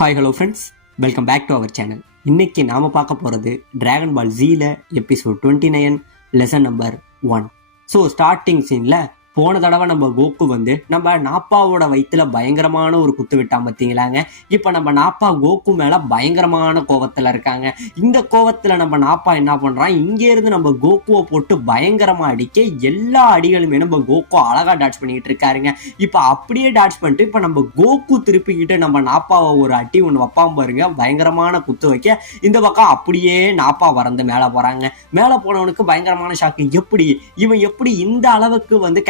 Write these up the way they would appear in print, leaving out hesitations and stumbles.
Hi hello friends, welcome back to our channel. இன்னைக்கு நாம் பார்க்க போகிறது டிராகன் பால் ஜீல episode 29 lesson number 1. So starting சீனில் போன தடவை நம்ம கோகு வந்து நம்ம நாப்பாவோட வயிற்றுல பயங்கரமான ஒரு குத்து விட்டான் பார்த்தீங்களாங்க. இப்போ நம்ம நாப்பா கோகு மேலே பயங்கரமான கோவத்தில் இருக்காங்க. இந்த கோவத்தில் நம்ம நாப்பா என்ன பண்ணுறான், இங்கேருந்து நம்ம கோகுவை போட்டு பயங்கரமாக அடிக்க எல்லா அடிகளுமே நம்ம கோகு அழகாக டாட்ச் பண்ணிக்கிட்டு இருக்காருங்க. இப்போ அப்படியே டாட்ச் பண்ணிட்டு இப்போ நம்ம கோகு திருப்பிக்கிட்டு நம்ம நாப்பாவை ஒரு அடி ஒன்று வைப்பாம பாருங்க, பயங்கரமான குத்து வைக்க இந்த பக்கம் அப்படியே நாப்பா வறந்து மேலே போகிறாங்க. மேலே போனவனுக்கு பயங்கரமான ஷாக்கு. இவன் எப்படி இந்த அளவுக்கு வந்து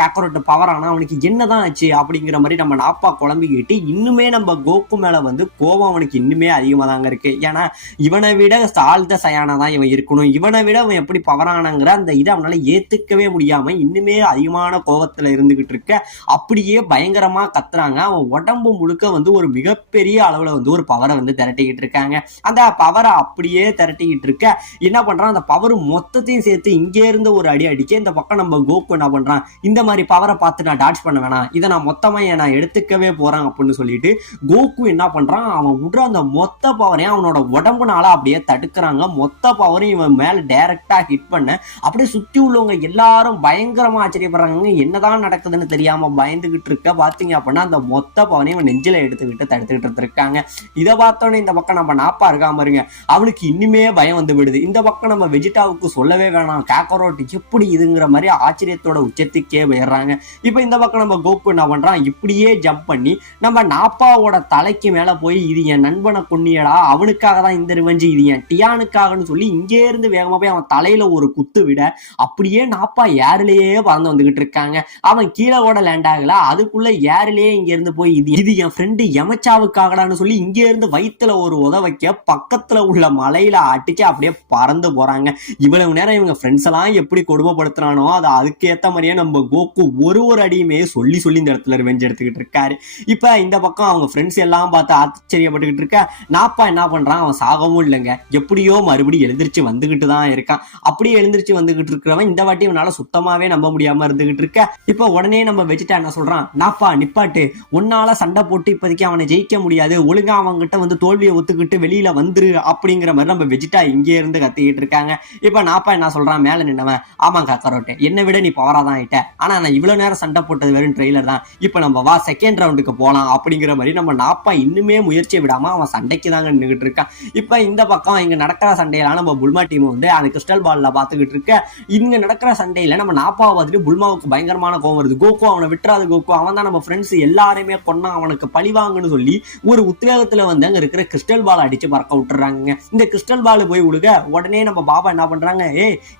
பவர் ஆனா அவனுக்கு என்னதான் ஆச்சு அப்படிங்கிற மாதிரி நம்ம நாப்பா குழம்பிக்கிட்டு இன்னுமே நம்ம கோகு மேல வந்து கோபம் அவனுக்கு இன்னுமே அதிகமா தாங்க இருக்கு. ஏன்னா இவனை விட தாழ்ந்த சயானாதான் இவன் இருக்கணும், இவனை விட அவன் எப்படி பவரானங்கிற அந்த இதை அவனால ஏத்துக்கவே முடியாம இன்னுமே அதிகமான கோபத்துல இருந்துகிட்டு இருக்க. அப்படியே பயங்கரமா கத்துறாங்க. அவன் உடம்பு முழுக்க வந்து ஒரு மிகப்பெரிய அளவுல வந்து ஒரு பவரை வந்து திரட்டிக்கிட்டு இருக்காங்க. அந்த பவரை அப்படியே திரட்டிக்கிட்டு இருக்க என்ன பண்றான், அந்த பவர் மொத்தத்தையும் சேர்த்து இங்கே இருந்து ஒரு அடி அடிக்க இந்த பக்கம் நம்ம கோகு என்ன பண்றான், இந்த மாதிரி பவரை பார்த்து நான் டாட்ச் பண்ண வேணாம், இதை நான் மொத்தமா நான் எடுத்துக்கவே போறேன் அப்படின்னு சொல்லிட்டு கோகு என்ன பண்றான், அவன் விடுற அந்த மொத்த பவரையும் அவனோட உடம்புனால அப்படியே தடுக்கிறாங்க. மொத்த பவரையும் இவன் மேல டைரக்டா ஹிட் பண்ண அப்படியே சுத்தி உள்ளவங்க எல்லாரும் பயங்கரமா ஆச்சரியப்படுறாங்க. என்னதான் நடக்குதுன்னு தெரியாம பயந்துகிட்டு இருக்க. பாத்தீங்க அப்படின்னா அந்த மொத்த பவனையும் இவன் நெஞ்சில எடுத்துக்கிட்டு தடுத்துக்கிட்டு இருக்காங்க. இதை பார்த்தோன்னே இந்த பக்கம் நம்ம நாப்பா இருக்காம இருங்க, அவனுக்கு இன்னுமே பயம் வந்து விடுது. இந்த பக்கம் நம்ம வெஜிடாவுக்கு சொல்லவே வேணாம், காக்கரோட் எப்படி இதுங்கிற மாதிரி ஆச்சரியத்தோட உச்சத்துக்கே போயிடுறாங்க. இப்ப இந்த பக்கம் நம்ம கோகு என்ன பண்றான், இப்படியே ஜம்ப் பண்ணி நம்ம நாப்பாவோட தலைக்கு மேல போய் இது என் நண்பனை கொன்னியடா, அவனுக்காக தான் இந்த ரிவெஞ்ச், இது என் டியானுக்காகன்னு சொல்லி இங்கே இருந்து வேகமா போய் அவன் தலையில ஒரு குத்து விட அப்படியே நாப்பா ஏர்லயே பறந்து வந்துகிட்டு இருக்காங்க. அவன் கீழே கூட லேண்ட் ஆகல, அதுக்குள்ள ஏர்லயே இங்க இருந்து போய் இது என் ஃப்ரெண்டு யமச்சாவுக்காகடான்னு சொல்லி இங்கே இருந்து வயிற்றுல ஒரு உத வைக்க பக்கத்துல உள்ள மலையில அட்டிக்க அப்படியே பறந்து போறாங்க. இவ்வளவு நேரம் இவங்க ஃப்ரெண்ட்ஸ் எல்லாம் எப்படி கொடுமைப்படுத்துறானோ அது அதுக்கேத்த மாதிரியே நம்ம கோகு ஒரு அடியுமே சொல்லி இந்த இடத்துல ரிவெஞ்ச் எடுத்துக்கிட்டு இருக்காரு. இப்ப இந்த பக்கம் அவங்க ஃப்ரெண்ட்ஸ் எல்லாம் பார்த்து ஆச்சரியப்பட்டுக்கிட்டு இருக்க. நாப்பா என்ன பண்றான், அவன் சாகவும் இல்லைங்க, எப்படியோ மறுபடியும் எழுந்திருச்சு வந்துகிட்டு தான் இருக்கான். அப்படியே எழுந்திருச்சு வந்துகிட்டு இருக்கிறவன் இந்த வாட்டி அவனால சுத்தமாவே நம்ப முடியாம இருந்துகிட்டு இருக்க. இப்ப உடனே நம்ம வெஜிடா என்ன சொல்றான், நாப்பா நிப்பாட்டு, உன்னால சண்டை போட்டு இப்போதைக்கு அவனை ஜெயிக்க முடியாது, ஒழுங்கா அவன்கிட்ட வந்து தோல்வியை ஒத்துக்கிட்டு வெளியில வந்துரு அப்படிங்கிற மாதிரி நம்ம வெஜிடா இங்கே இருந்து கத்திக்கிட்டு இருக்காங்க. இப்ப நாப்பா என்ன சொல்றான், மேல நின்னவன், ஆமா காக்கரோட்டே, என்னை விட நீ பவராதான் ஆயிட்ட, ஆனா நான் இவ்வளவு நேரம் சண்டை போட்டது வெறும் ட்ரெய்லர் தான், இப்ப நம்ம வா செகண்ட் ரவுண்டுக்கு போலாம் அப்படிங்கிற மாதிரி நம்ம நாப்பா இன்னுமே முயற்சியை விடாம அவன் சண்டைக்கு தாங்க நின்றுகிட்டு இருக்கான். இப்ப இந்த பக்கம் இங்க நடக்கிற சண்டையெல்லாம் நம்ம புல்மா டீம் வந்து அந்த கிறிஸ்டல் பால்ல பாத்துக்கிட்டு இருக்க. இங்க நடக்கிற சண்டையில நம்ம நாப்பாவை பார்த்துட்டு புல்மாவுக்கு பயங்கரமான கோவம் வருது. கோகு அவனை விட்டுறாது, கோகு அவன் தான் நம்ம ஃப்ரெண்ட்ஸ் எல்லாருமே கொன்னா, அவனுக்கு பழிவாங்கன்னு சொல்லி ஒரு உத்வேகத்துல வந்து அங்க இருக்கிற கிறிஸ்டல் பால் அடிச்சு பறக்க விட்டுறாங்க. இந்த கிறிஸ்டல் பால் போய் விழுக உடனே நம்ம பாபா என்ன பண்றாங்க,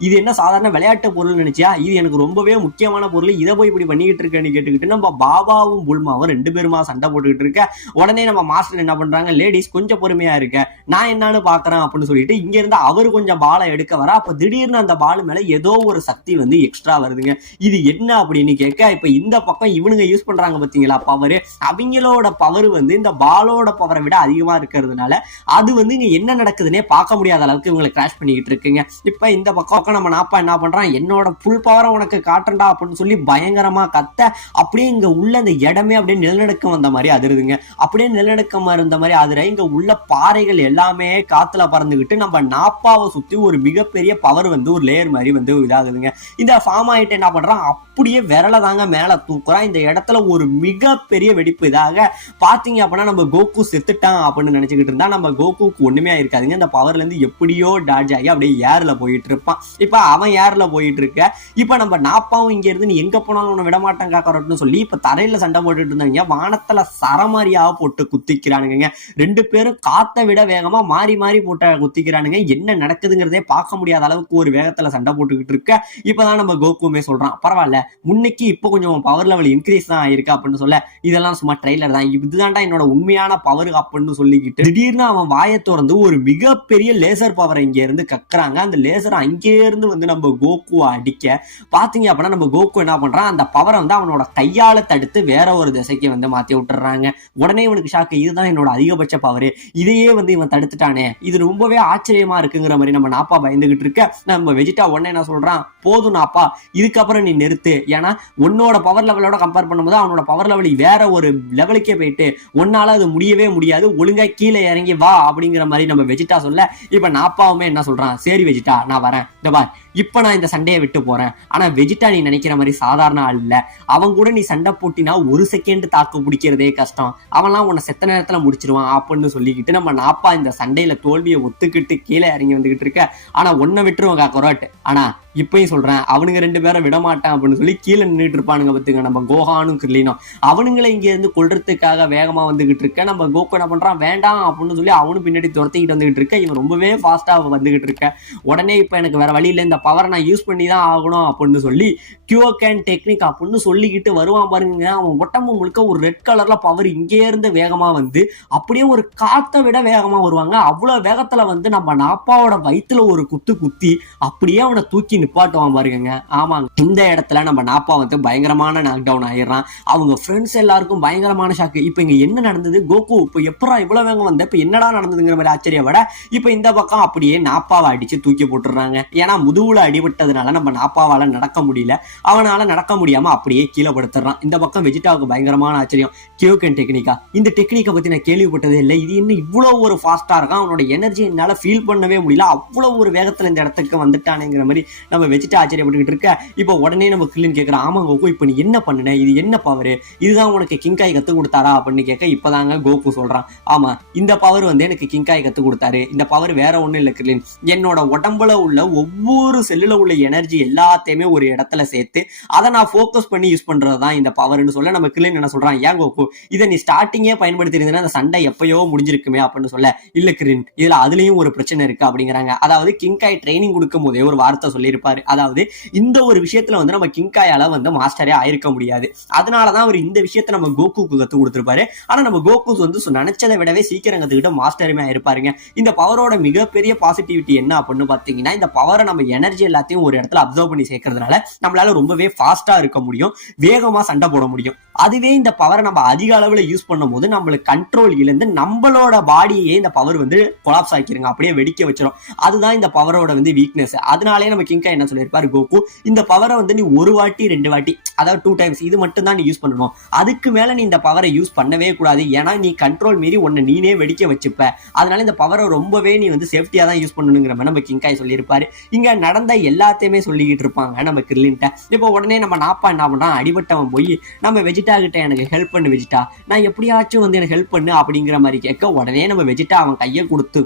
இது என்ன சாதாரண விளையாட்டு பொருள் நினைச்சியா, இது எனக்கு ரொம்பவே முக்கியமான பொருள், இதை போய் இப்படி பண்ணிக்கிட்டு இருக்கேன்னு கேட்டுக்கிட்டு நம்ம பாபாவும் புல்மாவும் ரெண்டு பேருமா சண்டை போட்டுக்கிட்டு இருக்க. உடனே நம்ம மாஸ்டர் என்ன பண்றாங்க, லேடிஸ் கொஞ்சம் பொறுமையா இருக்க, நான் என்னன்னு பாக்குறேன் அப்படின்னு சொல்லிட்டு இங்க இருந்து அவரு கொஞ்சம் பாலை எடுக்க வர, அப்ப திடீர்னு அந்த பால் மேல ஏதோ ஒரு சக்தி வந்து எக்ஸ்ட்ரா வருதுங்க. இது என்ன அப்படின்னு கேட்க, இப்ப இந்த பக்கம் இவனுங்க யூஸ் பண்றாங்க பாத்தீங்களா பவர், அவங்களோட பவர் வந்து இந்த பாலோட பவரை விட அதிகமா இருக்கிறதுனால அது வந்து இங்க என்ன நடக்குதுன்னே பார்க்க முடியாத அளவுக்கு இவங்களை கிராஷ் பண்ணிக்கிட்டு இருக்குங்க. இப்ப இந்த பக்கம் நம்ம நாப்பா என்ன பண்றான், என்னோட புல் பவரை உனக்கு காட்டுறா அப்படின்னு சொல்லி பயங்கரமா கத்த அப்படியே இங்க உள்ள அந்த இடமே அப்படியே நிலநடுக்கம் வந்த மாதிரி அதிருதுங்க. அப்படியே நிலநடுக்கம் இருந்த மாதிரி அதிர இங்க உள்ள பாறைகள் எல்லாமே காத்துல பறந்துகிட்டு நம்ம நாப்பாவை சுத்தி ஒரு மிகப்பெரிய பவர் வந்து ஒரு லேயர் மாதிரி வந்து இதாகுதுங்க. இந்த ஃபார்ம் ஆயிட்டு என்ன பண்றான், அப்படியே விரல தாங்க மேல தூக்குறான். இந்த இடத்துல ஒரு மிகப்பெரிய வெடிப்பு இதாக பாத்தீங்க அப்படின்னா நம்ம கோகு செத்துட்டான் அப்படின்னு நினைச்சுக்கிட்டு இருந்தா நம்ம கோகுக்கு ஒண்ணுமே இருக்காதுங்க. இந்த பவர்ல இருந்து எப்படியோ டாட்ஜ் ஆகி அப்படியே ஏர்ல போயிட்டு இருப்பான். இப்ப அவன் ஏர்ல போயிட்டு இருக்க. இப்ப நம்ம நாப்பாவும் இங்க இருந்து நீ எங்க போனாலும் உன்னை விட மாட்டான் காக்கரோட்னு சொல்லி இப்ப தரையில சண்டை போட்டுட்டு இருந்தாங்க. வானத்துல சரமாரியாக போட்டு குத்திக்கிறானுங்க. ரெண்டு பேரும் காத்த விட வேகமா மாறி மாறி போட்ட குத்திக்கிறானுங்க. என்ன நடக்குதுங்கிறதே பார்க்க முடியாத அளவுக்கு ஒரு வேகத்துல சண்டை போட்டுக்கிட்டு இருக்க. இப்பதான் நம்ம கோகுமே சொல்றான், பரவாயில்ல முன்னைக்கு இப்போ கொஞ்சம் பவர் லெவல் இன்க்ரீஸ் தான் ஆயிருக்கு அப்படின்னு சொல்ல, இதெல்லாம் சும்மா ட்ரெய்லர் தான், இதுதான்டா என்னோட உண்மையான பவர் அப்படின்னு சொல்லிக்கிட்டு திடீர்னு அவன் வாயை திறந்து ஒரு மிகப்பெரிய லேசர் பவரை இங்க இருந்து கக்குறாங்க. அந்த லேசர் அங்கே இருந்து வந்து நம்ம கோகுவை அடிக்க பாத்தீங்க அப்படின்னா நம்ம கோகு என்ன பண்றான், அந்த பவரை வந்து அவனோட கையால தடுத்து வேற ஒரு திசைக்கு வந்து மாத்தி விட்டுறாங்க. உடனே இவனுக்கு ஷாக்கு, இதுதான் என்னோட அதிகபட்ச பவரு, இதையே வந்து இவன் தடுத்துட்டானே, இது ரொம்பவே ஆச்சரியமா இருக்குங்கிற மாதிரி நம்ம நாப்பா பயந்துகிட்டு இருக்க, நம்ம வெஜிடா உடனே என்ன சொல்றான், போதும் நாப்பா, இதுக்கப்புறம் நீ நிறுத்து, ஏன்னா உன்னோட பவர் லெவலோட கம்பேர் பண்ணும்போது அவனோட பவர் லெவல் வேற ஒரு லெவலுக்கே போயிட்டு உன்னால அது முடியவே முடியாது, ஒழுங்கா கீழே இறங்கி வா அப்படிங்கிற மாதிரி நம்ம வெஜிடா சொல்ல, இப்ப நாப்பாவுமே என்ன சொல்றான், சரி வெஜிடா நான் வரேன், இந்த பார் இப்ப நான் இந்த சண்டையை விட்டு போறேன், ஆனா வெஜிடா நீ நினைக்கிற மாதிரி சாதாரண ஆள் இல்ல, அவன் கூட நீ சண்டை போட்டினா ஒரு செகண்ட் தாக்கு பிடிக்கிறதே கஷ்டம், அவன்லாம் உன்னை செத்த நேரத்துல முடிச்சிருவான் அப்படின்னு சொல்லிக்கிட்டு நம்ம நாப்பா இந்த சண்டையில தோல்வியை ஒத்துக்கிட்டு கீழே இறங்கி வந்துகிட்டு இருக்க. ஆனா ஒன்ன விட்டுருவாங்க கொரோட், ஆனா இப்பயும் சொல்றேன் அவனுங்க 2 பேரை விட மாட்டான் அப்படின்னு சொல்லி கீழே நின்றுட்டு இருப்பானுங்க பத்துங்க நம்ம கோஹானும் கிர்லினும். அவனுங்களை இங்க இருந்து கொல்றதுக்காக வேகமா வந்துகிட்டு இருக்க, நம்ம கோகு என்ன பண்றான், வேண்டாம் அப்படின்னு சொல்லி அவனும் பின்னாடி துரத்திக்கிட்டு வந்துகிட்டு இருக்க, இவன் ரொம்பவே ஃபாஸ்டா வந்துகிட்டு இருக்க. உடனே இப்ப எனக்கு வேற வழி இல்லை, இந்த பவரை நான் யூஸ் பண்ணி தான் ஆகணும் அப்படின்னு சொல்லி கியூகேன் டெக்னிக் அப்படின்னு சொல்லிக்கிட்டு வருவான் பாருங்க. அவன் உடம்பு முழுக்க ஒரு ரெட் கலர்ல பவர் இங்கே இருந்து வேகமா வந்து அப்படியே ஒரு காத்தை விட வேகமா வருவாங்க. அவ்வளவு வேகத்துல வந்து நம்ம நாப்பாவோட வயிற்றுல ஒரு குத்து குத்தி அப்படியே அவனை தூக்கி நிப்பாட்டுவான் பாருங்க. ஆமாங்க, இந்த இடத்துல நம்ம நாப்பா வந்து பயங்கரமான நாக் டவுன் ஆயிடுறான். அவங்க ஃப்ரெண்ட்ஸ் எல்லாருக்கும் பயங்கரமான ஷாக்கு. இப்ப இங்க என்ன நடந்தது, கோகு இப்ப எப்படா இவ்வளவு வேகம் வந்த, இப்ப என்னடா நடந்ததுங்கிற மாதிரி ஆச்சரிய விட இப்ப இந்த பக்கம் அப்படியே நாப்பாவை அடிச்சு தூக்கி போட்டுறாங்க. ஏன்னா முதுகுல அடிபட்டதுனால நம்ம நாப்பாவால நடக்க முடியல, அவனால நடக்க முடியாம அப்படியே கீழே படுத்துறான். இந்த பக்கம் வெஜிடாவுக்கு பயங்கரமான ஆச்சரியம், கியோகன் டெக்னிக்கா, இந்த டெக்னிக்கை பத்தி நான் கேள்விப்பட்டதே இல்லை, இது இன்னும் இவ்வளவு ஒரு ஃபாஸ்டா இருக்கான், அவனோட எனர்ஜி என்னால ஃபீல் பண்ணவே முடியல, அவ்வளவு ஒரு வேகத்துல இந்த இடத்துக்கு வந்துட்டானுங்கிற மாதிரி நம்ம வெஜிடா ஆச்சரியப்பட்டுக்கிட்டு இருக்க. இப்போ உடனே நம்ம கில்லின் கேட்கிறான், ஆமா கோகு இப்ப நீ என்ன பண்ணுன, இது என்ன பவர், இதுதான் உனக்கு கிங்காய் கத்து கொடுத்தாரா அப்படின்னு கேட்க, இப்பதாங்க கோகு சொல்றான், ஆமா இந்த பவர் வந்து எனக்கு கிங்காய் கத்து கொடுத்தாரு, இந்த பவர் வேற ஒண்ணும் இல்ல கிர்லின், என்னோட உடம்புல உள்ள ஒவ்வொரு செல்லுல உள்ள எனர்ஜி எல்லாத்தையுமே ஒரு இடத்துல சேர்த்து அதை நான் ஃபோக்கஸ் பண்ணி யூஸ் பண்றதுதான் இந்த பவர்னு சொல்ல, நம்ம கிர்லின் என்ன சொல்றான், ஏன் கோகு இதை நீ ஸ்டார்டிங்கே பயன்படுத்தி இருந்தேன்னா அந்த சண்டை எப்பயோ முடிஞ்சிருக்குமே அப்படின்னு சொல்ல, இல்ல கிர்லின் இதுல அதுலயும் ஒரு பிரச்சனை இருக்கு அப்படிங்கிறாங்க. அதாவது கிங்காய் ட்ரைனிங் கொடுக்கும் போதே ஒரு வார்த்தை சொல்லியிருப்பாரு, அதாவது இந்த ஒரு விஷயத்துல வந்து நம்ம கிங்காயால வந்து மாஸ்டரே ஆயிருக்க முடியாது, அதனாலதான் அவர் இந்த விஷயத்த நம்ம கோகுக்கு கத்து கொடுத்திருப்பாரு. ஆனா நம்ம கோகு வந்து நினைச்சதை விடவே சீக்கிரம் கத்துக்கிட்டு மாஸ்டருமே ஆயிருப்பாருங்க. இந்த பவரோட மிகப்பெரிய பாசிட்டிவிட்டி என்ன அப்படின்னு பாத்தீங்கன்னா, இந்த பவரை நம்ம எனர்ஜி எல்லாத்தையும் ஒரு இடத்துல அப்சர்வ் பண்ணி சேர்க்கறதுனால நம்மளால ரொம்பவே ஃபாஸ்டா இருக்க முடியும், வேகமா சண்டை போட முடியும். அதுவே இந்த பவரை நம்ம அதிக அளவுல யூஸ் பண்ணும் போது நம்மளுக்கு கண்ட்ரோல் இழந்து நம்மளோட பாடியே இந்த பவர் வந்து கொலாப்ஸ் ஆக்கிருங்க, அப்படியே வெடிக்க வச்சிடும். அதுதான் இந்த பவரோட வந்து வீக்னஸ். அதனாலே நம்ம கிங்கா என்ன சொல்லியிருப்பாரு கோகு, இந்த பவரை வந்து நீ ஒரு வாட்டி 2 வாட்டி, அதாவது 2 டைம்ஸ் இது மட்டும் தான் நீ யூஸ் பண்ணணும், அதுக்கு மேல நீ இந்த பவரை யூஸ் பண்ணவே கூடாது, ஏன்னா நீ கண்ட்ரோல் மீறி உன்னை நீனே வெடிக்க வச்சுப்ப, அதனால இந்த பவரை ரொம்பவே நீ வந்து சேஃப்டியா தான் யூஸ் பண்ணணுங்கிற மாதிரி நம்ம கிங்காய் சொல்லியிருப்பாரு. இங்க நடந்த எல்லாத்தையுமே சொல்லிக்கிட்டு இருப்பாங்க நம்ம கிர்லின்ட்ட. இப்போ உடனே நம்ம நாப்பா என்ன பண்றான், அடிபட்டவன் போய் நம்ம வெஜிடா கிட்ட எனக்கு ஹெல்ப் பண்ணு வெஜிடா, நான் எப்படியாச்சும் வந்து எனக்கு ஹெல்ப் பண்ணு அப்படிங்கிற மாதிரி கேட்க, உடனே நம்ம வெஜிடா அவன் கையை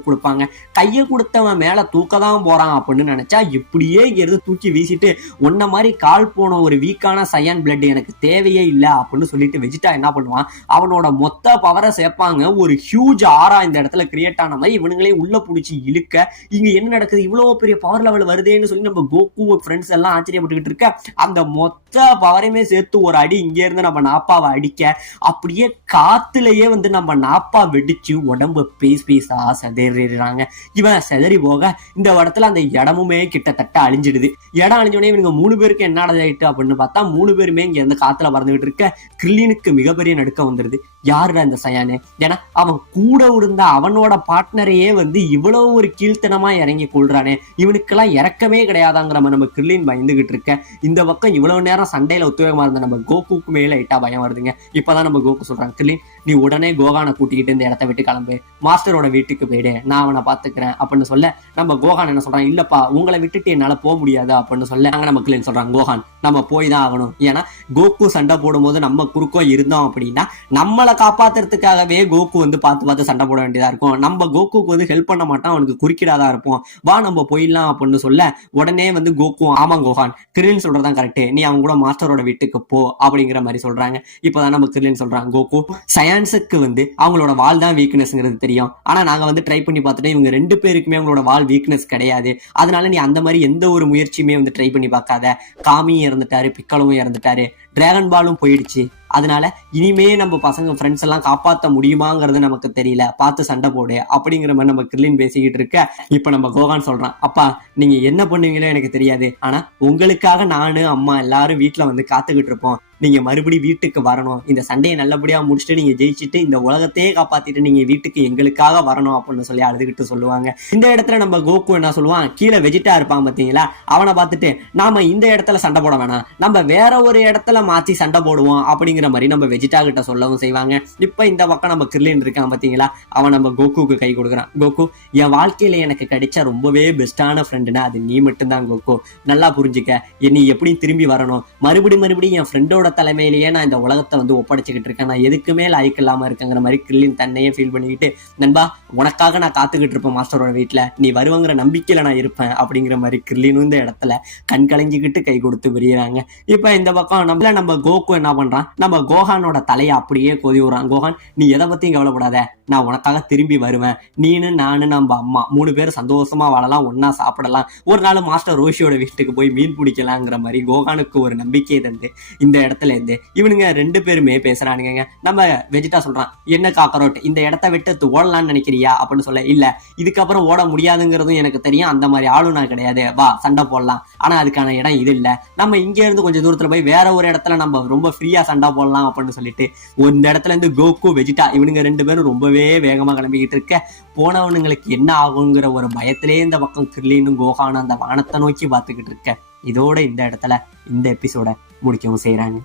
கொடுப்பாங்க. கையை கொடுத்தவன் மேல தூக்க தான் போறான் அப்படின்னு நினைச்சா இப்படியே இருந்து தூக்கி வீசிட்டு, உன்ன மாதிரி கால் போன ஒரு வீக்கான சயான் பிளட் எனக்கு தேவையே இல்லை அப்படின்னு சொல்லிட்டு வெஜிடா என்ன பண்ணுவான், அவனோட மொத்த பவரை சேர்ப்பாங்க, ஒரு ஹியூஜ் ஆரா இந்த இடத்துல கிரியேட் ஆன மாதிரி இவனுங்களே உள்ள புடிச்சு இழுக்க, இங்க என்ன நடக்குது, இவ்வளவு பெரிய பவர் லெவல் வருதேன்னு சொல்லி நம்ம கோகு ஃப்ரெண்ட்ஸ் எல்லாம் ஆச்சரியப்பட்டுக்கிட்டு இருக்க, அந்த மொத்த பவரையுமே சேர்த்து ஒரு அடி இங்க இருந்து நம்ம நாப்பாவை அடிக்க, அப்படியே காத்துலயே வந்து நம்ம நாப்பா வெடிச்சு உடம்பு பீஸா செதறிடுறாங்க. இவன் செதறி போக இந்த இடத்துல அந்த இடமுமே கிட்டத்தட்ட அழிஞ்சிடுது. இடம் அழிஞ்சோடனே இவங்க 3 பேருக்கு என்ன ஆயிட்டு அப்படின்னு பார்த்தா 3 பேருமே இங்க இருந்து காத்துல பறந்துகிட்டு இருக்க. கிர்லினுக்கு மிகப்பெரிய நடுக்கம் வந்துருது, யாருடா இந்த சயானு, ஏன்னா அவன் கூட இருந்த அவனோட பார்ட்னரையே வந்து இவ்வளவு ஒரு கீழ்த்தனமா இறங்கி கொள்றானே, இவனுக்கெல்லாம் இறக்கமே கிடையாதாங்கிற நம்ம கிர்லின் பயந்துகிட்டு இருக்க. இந்த பக்கம் இவ்வளவு நேரம் சண்டையில ஒத்துவேகமா இருந்த நம்ம கோகுக்கு மேல லைட்டா பயம் வருதுங்க. இப்பதான் நம்ம கோகு சொல்றாங்க, கிர்லின் நீ உடனே கோகானை கூட்டிக்கிட்டு இந்த இடத்த விட்டு கிளம்பு, மாஸ்டரோட வீட்டுக்கு போயிடு, நான் அவனை பாத்துக்கிறேன் அப்படின்னு சொல்ல, நம்ம கோகான் என்ன சொல்றான், இல்லப்பா உங்களை விட்டுட்டு என்னால போக முடியாது அப்படின்னு சொல்ல, நம்ம கிர்லின் சொல்றாங்க, கோகான் நம்ம போய் தான் ஆகணும், ஏன்னா கோகு சண்டை போடும் போது நம்ம குறுக்கோ இருந்தோம் அப்படின்னா நம்மளை காப்பாத்துறதுக்காகவே கோகு வந்து பார்த்து சண்டை போட வேண்டியதா இருக்கும், நம்ம கோகுக்கு வந்து ஹெல்ப் பண்ண மாட்டான், அவனுக்கு குறுக்கிடாதான் இருப்போம், வா நம்ம போயிடலாம் அப்படின்னு சொல்ல, உடனே வந்து கோகு ஆமா கோகான் கிர்லின் சொல்றதான் கரெக்ட், நீ அவங்க கூட மாஸ்டரோட வீட்டுக்கு போ அப்படிங்கிற மாதிரி சொல்றாங்க. இப்பதான் நம்ம கிர்லின் சொல்றாங்க, கோகு சயான்ஸுக்கு வந்து அவங்களோட வால் தான் வீக்னஸ்ங்கிறது தெரியும், ஆனா நாங்க வந்து ட்ரை பண்ணி பார்த்துட்டு இவங்க 2 பேருக்குமே அவங்களோட வால் வீக்னஸ் கிடையாது, அதனால நீ அந்த மாதிரி எந்த ஒரு முயற்சியுமே வந்து ட்ரை பண்ணி பார்க்காத, காமியும் இறந்துட்டாரு, பிக்கலவும் இறந்துட்டாரு, டிராகன் பாலும் போயிடுச்சு. அதனால இனிமே நம்ம பசங்க ஃப்ரெண்ட்ஸ் எல்லாம் காப்பாற்ற முடியுமாங்கிறது நமக்கு தெரியல, பார்த்து சண்டை போடு அப்படிங்கிற மாதிரி நம்ம கிர்லின் பேசிக்கிட்டு இருக்க. இப்ப நம்ம கோகான் சொல்றான், அப்பா நீங்க என்ன பண்ணுவீங்களோ எனக்கு தெரியாது, ஆனா உங்களுக்காக நானு அம்மா எல்லாரும் வீட்டுல வந்து காத்துக்கிட்டு இருப்போம். நீங்க மறுபடியும் வீட்டுக்கு வரணும், இந்த சண்டையை நல்லபடியா முடிச்சுட்டு நீங்க ஜெயிச்சுட்டு இந்த உலகத்தையே காப்பாத்திட்டு நீங்க வீட்டுக்கு எங்களுக்காக வரணும் அப்படின்னு சொல்லி அழுதுகிட்டு சொல்லுவாங்க. இந்த இடத்துல நம்ம கோகு என்ன சொல்லுவான், கீழே வெஜிட்டா இருப்பான் பாத்தீங்களா, அவனை பார்த்துட்டு நாம இந்த இடத்துல சண்டை போட வேணாம், நம்ம வேற ஒரு இடத்துல மாத்தி சண்டை போடுவோம் அப்படிங்கிற மாதிரி நம்ம வெஜிட்டா கிட்ட சொல்லவும் செய்வாங்க. இப்ப இந்த பக்கம் நம்ம கிர்லின் இருக்கான் பாத்தீங்களா, அவன் நம்ம கோகுக்கு கை கொடுக்குறான். கோகு, என் வாழ்க்கையில எனக்கு கிடைச்ச ரொம்பவே பெஸ்டான ஃப்ரெண்டுனா அது நீ மட்டும்தான் கோகு, நல்லா புரிஞ்சுக்க, நீ எப்படி திரும்பி வரணும், மறுபடியும் என் ஃப்ரெண்டோட தலைமையிலேயே நான் இந்த உலகத்தை வந்து ஒப்படைச்சுக்கிட்டு இருக்கேன், நான் எதுக்குமே லாய்க்கு இல்லாம இருக்கேங்கிற மாதிரி கிர்லின் தன்னையே ஃபீல் பண்ணிக்கிட்டு, நண்பா உனக்காக நான் காத்துக்கிட்டு இருப்பேன் மாஸ்டரோட வீட்டுல, நீ வருவங்கிற நம்பிக்கையில நான் இருப்பேன் அப்படிங்கிற மாதிரி கிர்லினும் இந்த இடத்துல கண் கலங்கிக்கிட்டு கை கொடுத்து விரியிறாங்க. இப்ப இந்த பக்கம் நம்ம கோகு என்ன பண்றான், நம்ம கோகானோட தலையை அப்படியே கொதி விடுறான். கோகான், நீ எதை பத்தியும் கவலைப்படாத, நான் உனக்காக திரும்பி வருவேன், நீனு நானு நம்ம அம்மா 3 பேரும் சந்தோஷமா வாழலாம், ஒன்னா சாப்பிடலாம், ஒரு நாள் மாஸ்டர் ரோஷியோட வீட்டுக்கு போய் மீன் பிடிக்கலாங்கிற மாதிரி கோகானுக்கு ஒரு நம்பிக்கை தந்து இந்த இடத்துல இருந்து இவனுங்க 2 பேருமே பேசுறானுங்க. நம்ம வெஜிட்டா சொல்றான், என்ன காக்கரோட் இந்த இடத்த விட்டு ஓடலாம்னு நினைக்கிறியா அப்படின்னு சொல்ல, இல்ல இதுக்கப்புறம் ஓட முடியாதுங்கிறதும் எனக்கு தெரியும், அந்த மாதிரி ஆளும் நான் கிடையாது, வா சண்டை போடலாம், ஆனா அதுக்கான இடம் இது இல்ல, நம்ம இங்க இருந்து கொஞ்சம் தூரத்துல போய் வேற ஒரு இடத்துல நம்ம ரொம்ப ஃப்ரீயா சண்டை போடலாம் அப்படின்னு சொல்லிட்டு இந்த இடத்துல இருந்து கோகு வெஜிட்டா இவனுங்க 2 பேரும் ரொம்பவே வேகமா கிளம்பிக்கிட்டு இருக்க. போனவனுங்களுக்கு என்ன ஆகுங்கிற ஒரு பயத்திலே இந்த பக்கம் கிர்லினும் கோகானும் அந்த வானத்தை நோக்கி பார்த்துக்கிட்டு இருக்க. இதோட இந்த இடத்துல இந்த எபிசோட முடிக்கவும் செய்யறாங்க.